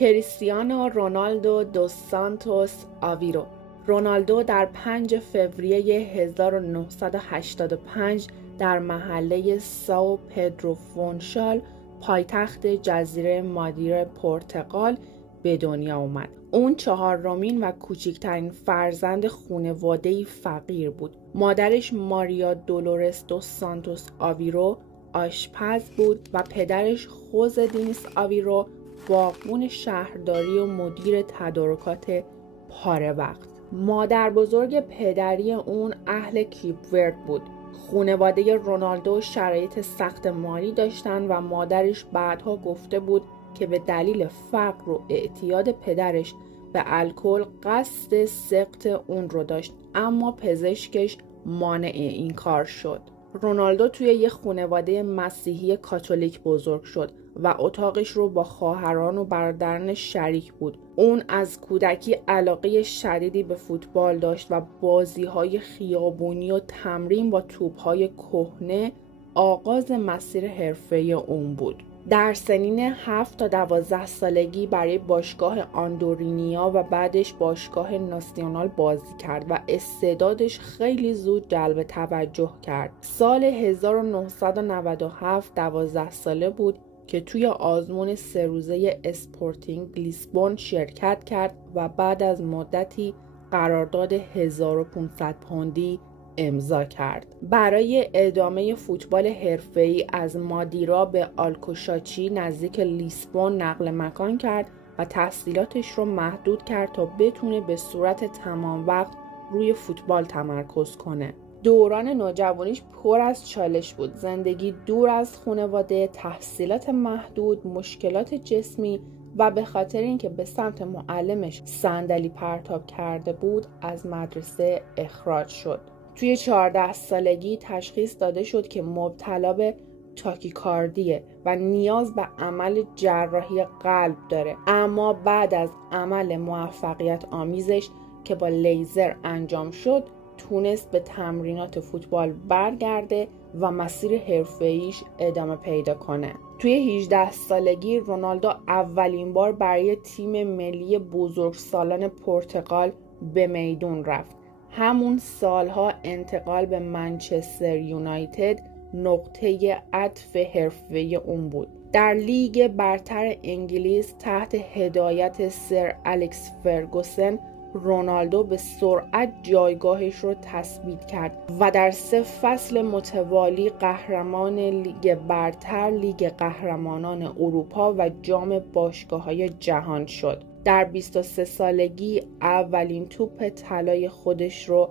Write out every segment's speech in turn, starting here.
کریستیانو رونالدو دوس سانتوس آویرو. رونالدو در 5 فوریه 1985 در محله ساو پدرو فونشال پایتخت جزیره مادیر پرتغال به دنیا آمد. اون 4مین و کوچکترین فرزند خانواده‌ای فقیر بود. مادرش ماریا دولورس دوس سانتوس آویرو آشپز بود و پدرش خوزه دینیس آویرو باغبون شهرداری و مدیر تدارکات پاره وقت. مادر بزرگ پدری اون اهل کیپ ورد بود. خانواده رونالدو شرایط سخت مالی داشتن و مادرش بعدها گفته بود که به دلیل فقر و اعتیاد پدرش به الکل قصد سقط اون رو داشت، اما پزشکش مانع این کار شد. رونالدو توی یه خانواده مسیحی کاتولیک بزرگ شد و اتاقش رو با خواهران و برادرانش شریک بود. اون از کودکی علاقه شدیدی به فوتبال داشت و بازی‌های خیابونی و تمرین با توپ‌های کهنه آغاز مسیر حرفه‌ای اون بود. در سنین 7 تا 12 سالگی برای باشگاه آندورینیا و بعدش باشگاه ناسیونال بازی کرد و استعدادش خیلی زود جلب توجه کرد. سال 1997 12 ساله بود که توی آزمون 3 روزه اسپورتینگ لیسبون شرکت کرد و بعد از مدتی قرارداد 1500 پوندی امضا کرد. برای ادامه فوتبال حرفه‌ای از مادیرا به آلکوشاچی نزدیک لیسبون نقل مکان کرد و تحصیلاتش رو محدود کرد تا بتونه به صورت تمام وقت روی فوتبال تمرکز کنه. دوران نوجوانیش پر از چالش بود. زندگی دور از خانواده، تحصیلات محدود، مشکلات جسمی و به خاطر اینکه به سمت معلمش صندلی پرتاب کرده بود از مدرسه اخراج شد. توی 14 سالگی تشخیص داده شد که مبتلا به تاکیکاردیه و نیاز به عمل جراحی قلب داره، اما بعد از عمل موفقیت آمیزش که با لیزر انجام شد تونست به تمرینات فوتبال برگرده و مسیر حرفه‌ایش ادامه پیدا کنه. توی 18 سالگی رونالدو اولین بار برای تیم ملی بزرگسالان پرتغال به میدون رفت. همون سالها انتقال به منچستر یونایتد نقطه عطف حرفه‌ای اون بود. در لیگ برتر انگلیس تحت هدایت سر الکس فرگوسن رونالدو به سرعت جایگاهش رو تثبیت کرد و در 3 فصل متوالی قهرمان لیگ برتر، لیگ قهرمانان اروپا و جام باشگاه‌های جهان شد. در 23 سالگی اولین توپ طلای خودش رو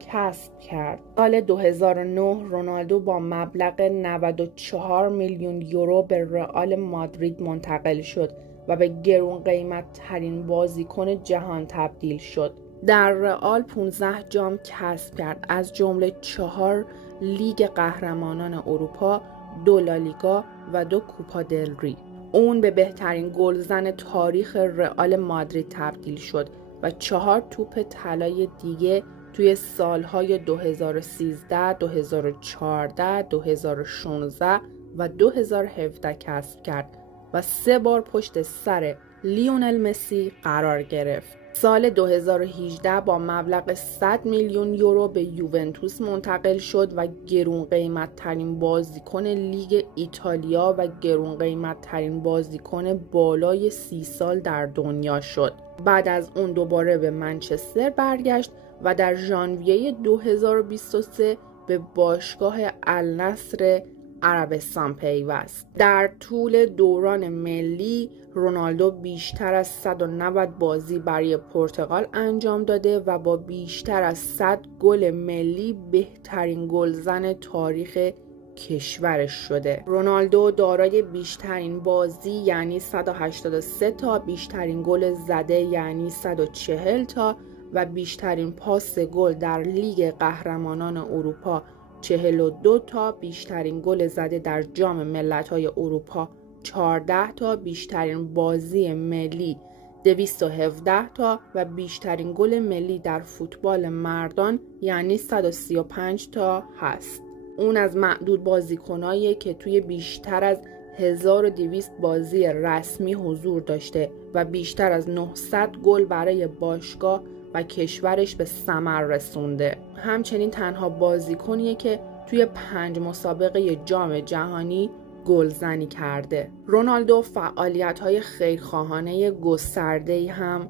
کسب کرد. سال 2009 رونالدو با مبلغ 94 میلیون یورو به رئال مادرید منتقل شد و به گران قیمت ترین بازیکن جهان تبدیل شد. در رئال 15 جام کسب کرد، از جمله 4 لیگ قهرمانان اروپا، 2 لالیگا و 2 کوپا دل ری. اون به بهترین گلزن تاریخ رئال مادرید تبدیل شد و 4 توپ طلای دیگه توی سالهای 2013، 2014، 2016 و 2017 کسب کرد و 3 بار پشت سر لیونل مسی قرار گرفت. سال 2018 با مبلغ 100 میلیون یورو به یوونتوس منتقل شد و گران قیمت ترین بازیکن لیگ ایتالیا و گران قیمت ترین بازیکن بالای 30 سال در دنیا شد. بعد از اون دوباره به منچستر برگشت و در ژانویه 2023 به باشگاه النصر عربستان پیوست. در طول دوران ملی رونالدو بیشتر از 190 بازی برای پرتغال انجام داده و با بیشتر از 100 گل ملی بهترین گلزن تاریخ کشورش شده. رونالدو دارای بیشترین بازی یعنی 183 تا، بیشترین گل زده یعنی 140 تا و بیشترین پاس گل در لیگ قهرمانان اروپا 42 تا، بیشترین گل زده در جام ملت‌های اروپا 14 تا، بیشترین بازی ملی 217 تا و بیشترین گل ملی در فوتبال مردان یعنی 135 تا هست. اون از معدود بازیکناییه که توی بیشتر از 1200 بازی رسمی حضور داشته و بیشتر از 900 گل برای باشگاه و کشورش به ثمر رسونده. همچنین تنها بازیکنیه که توی 5 مسابقه جام جهانی گلزنی کرده. رونالدو فعالیت‌های خیرخواهانه گسترده‌ای هم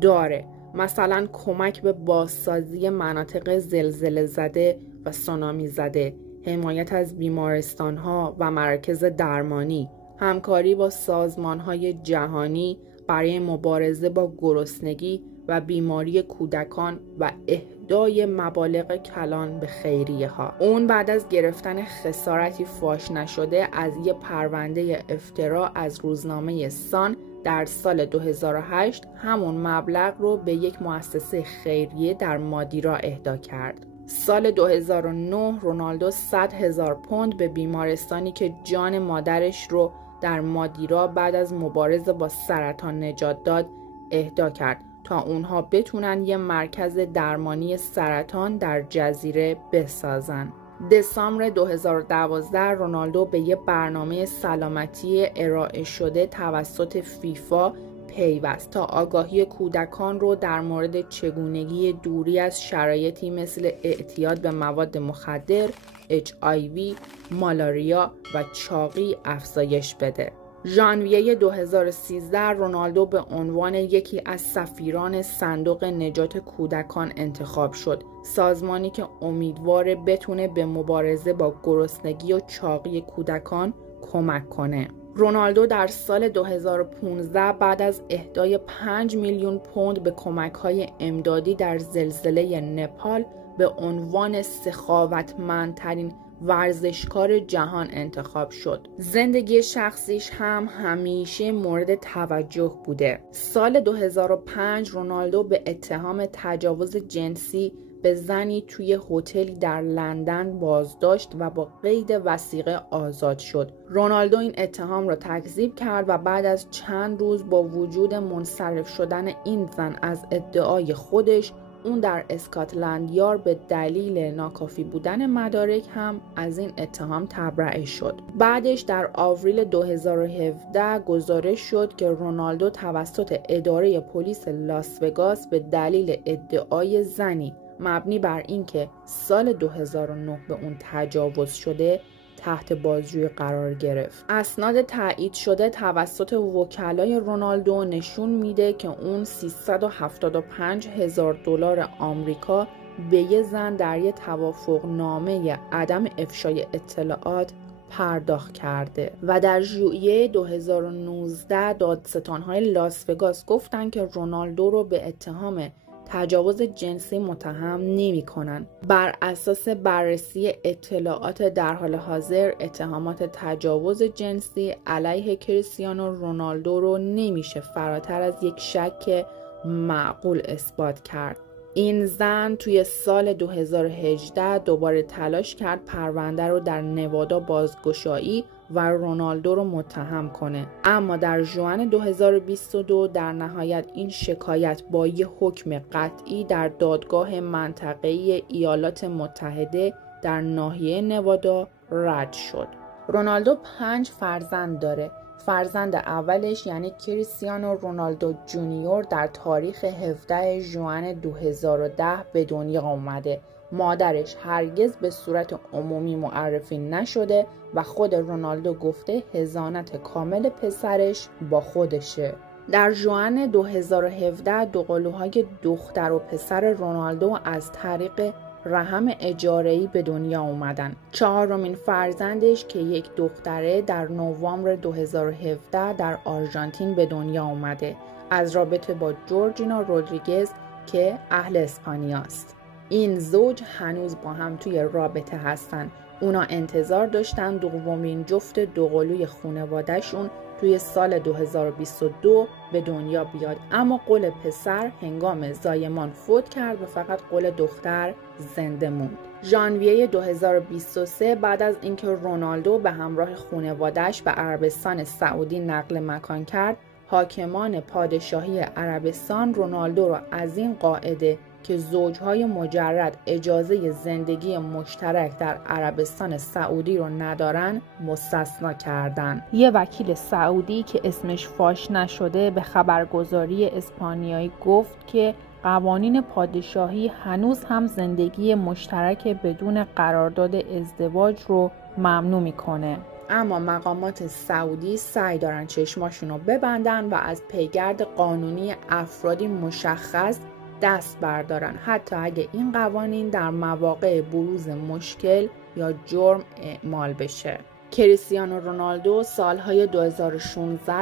داره، مثلا کمک به بازسازی مناطق زلزله زده و سونامی زده، حمایت از بیمارستان‌ها و مراکز درمانی، همکاری با سازمان‌های جهانی برای مبارزه با گرسنگی و بیماری کودکان و اهدای مبالغ کلان به خیریه‌ها. اون بعد از گرفتن خسارتی فاش نشده از یه پرونده افترا از روزنامه سان در سال 2008 همون مبلغ رو به یک مؤسسه خیریه در مادیرا اهدا کرد. سال 2009 رونالدو 100,000 پوند به بیمارستانی که جان مادرش رو در مادیرا بعد از مبارزه با سرطان نجات داد اهدا کرد تا اونها بتونن یه مرکز درمانی سرطان در جزیره بسازن. دسامبر 2012 رونالدو به یه برنامه سلامتی ارائه شده توسط فیفا پیوست تا آگاهی کودکان رو در مورد چگونگی دوری از شرایطی مثل اعتیاد به مواد مخدر، HIV، مالاریا و چاقی افزایش بده. ژانویه 2013 رونالدو به عنوان یکی از سفیران صندوق نجات کودکان انتخاب شد، سازمانی که امیدواره بتونه به مبارزه با گرسنگی و چاقی کودکان کمک کنه. رونالدو در سال 2015 بعد از اهدای 5 میلیون پوند به کمک‌های امدادی در زلزله نپال به عنوان سخاوتمندترین ورزشکار جهان انتخاب شد. زندگی شخصیش هم همیشه مورد توجه بوده. سال 2005 رونالدو به اتهام تجاوز جنسی به زنی توی هتلی در لندن بازداشت و با قید وثیقه آزاد شد. رونالدو این اتهام را تکذیب کرد و بعد از چند روز با وجود منصرف شدن این زن از ادعای خودش، اون در اسکاتلند یارد به دلیل ناکافی بودن مدارک هم از این اتهام تبرئه شد. بعدش در آوریل 2017 گزارش شد که رونالدو توسط اداره پلیس لاس وگاس به دلیل ادعای زنی مبنی بر اینکه سال 2009 به اون تجاوز شده تحت بازجویی قرار گرفت. اسناد تایید شده توسط وکلای رونالدو نشون میده که اون 375,000 دلار آمریکا به یه زن در یه توافقنامه عدم افشای اطلاعات پرداخت کرده و در ژوئیه 2019 دادستان‌های لاس وگاس گفتن که رونالدو رو به اتهام تجاوز جنسی متهم نمی‌کنن. بر اساس بررسی اطلاعات در حال حاضر اتهامات تجاوز جنسی علیه کریستیانو رونالدو رو نمیشه فراتر از یک شک معقول اثبات کرد. این زن توی سال 2018 دوباره تلاش کرد پرونده رو در نوادا بازگشایی و رونالدو رو متهم کنه، اما در ژوئن 2022 در نهایت این شکایت با یه حکم قطعی در دادگاه منطقه‌ای ایالات متحده در ناحیه نوادا رد شد. رونالدو 5 فرزند داره. فرزند اولش یعنی کریستیانو رونالدو جونیور در تاریخ 17 ژوئن 2010 به دنیا آمده. مادرش هرگز به صورت عمومی معرفی نشده و خود رونالدو گفته حضانت کامل پسرش با خودشه. در ژوئن 2017 دوقلوهای دختر و پسر رونالدو از طریق رحم اجاره‌ای به دنیا اومدن. 4مین فرزندش که یک دختره در نوامبر 2017 در آرژانتین به دنیا اومده از رابطه با جورجینا رودریگز که اهل اسپانیاست. این زوج هنوز با هم توی رابطه هستن. اونا انتظار داشتن دومین جفت دوقلوی خانواده‌شون توی سال 2022 به دنیا بیاد، اما قول پسر هنگام زایمان فوت کرد و فقط قول دختر زنده موند. ژانویه 2023 بعد از اینکه رونالدو به همراه خانواده‌اش به عربستان سعودی نقل مکان کرد، حاکمان پادشاهی عربستان رونالدو را از این قاعده که زوجهای مجرد اجازه زندگی مشترک در عربستان سعودی رو ندارن مستثنا کردن. یه وکیل سعودی که اسمش فاش نشده به خبرگزاری اسپانیایی گفت که قوانین پادشاهی هنوز هم زندگی مشترک بدون قرارداد ازدواج رو ممنوع میکنه. اما مقامات سعودی سعی دارن چشماشونو ببندن و از پیگرد قانونی افرادی مشخص دست بردارن، حتی اگه این قوانین در مواقع بروز مشکل یا جرم اعمال بشه. کریستیانو رونالدو سالهای 2016،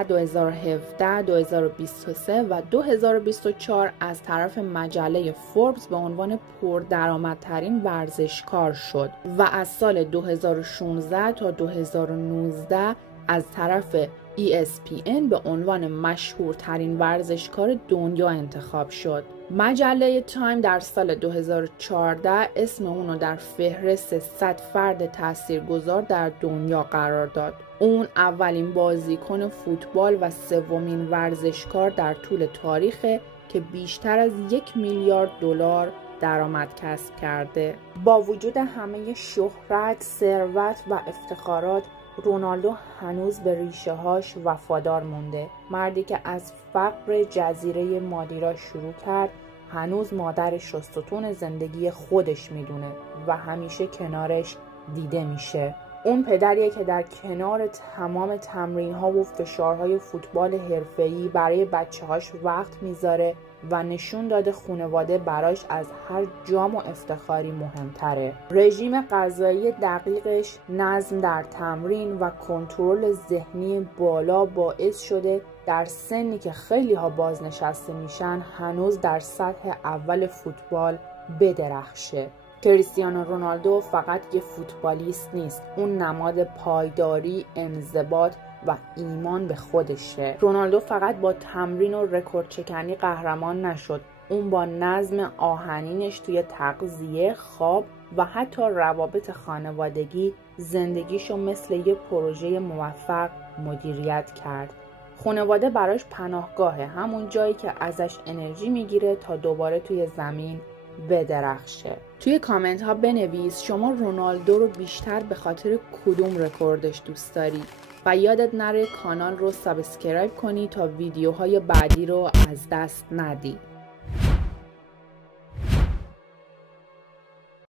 2017، 2023 و 2024 از طرف مجله فوربس به عنوان پردرآمدترین ورزشکار شد و از سال 2016 تا 2019 از طرف ESPN به عنوان مشهورترین ورزشکار دنیا انتخاب شد. مجله تایم در سال 2014 اسم اونو در فهرست 100 فرد تاثیرگذار در دنیا قرار داد. اون اولین بازیکن فوتبال و سومین ورزشکار در طول تاریخه که بیشتر از 1 میلیارد دلار درآمد کسب کرده. با وجود همه شهرت، ثروت و افتخارات، رونالدو هنوز به ریشه هاش وفادار مونده. مردی که از فقر جزیره مادیرا شروع کرد، هنوز مادرش رو ستون زندگی خودش میدونه و همیشه کنارش دیده میشه. اون پدریه که در کنار تمام تمرین‌ها و فشارهای فوتبال حرفه‌ای برای بچه‌هاش وقت میذاره و نشون داده خانواده براش از هر جام و افتخاری مهمتره. رژیم غذایی دقیقش، نظم در تمرین و کنترل ذهنی بالا باعث شده در سنی که خیلی ها بازنشسته میشن هنوز در سطح اول فوتبال بدرخشه. کریستیانو رونالدو فقط یه فوتبالیست نیست، اون نماد پایداری، انضباط و ایمان به خودشه. رونالدو فقط با تمرین و رکورد چکنی قهرمان نشد، اون با نظم آهنینش توی تغذیه، خواب و حتی روابط خانوادگی زندگیشو مثل یه پروژه موفق مدیریت کرد. خانواده براش پناهگاهه، همون جایی که ازش انرژی میگیره تا دوباره توی زمین بدرخشه. توی کامنت ها بنویس شما رونالدو رو بیشتر به خاطر کدوم رکوردش دوست داری و یادت نره کانال رو سابسکرایب کنی تا ویدیوهای بعدی رو از دست ندی.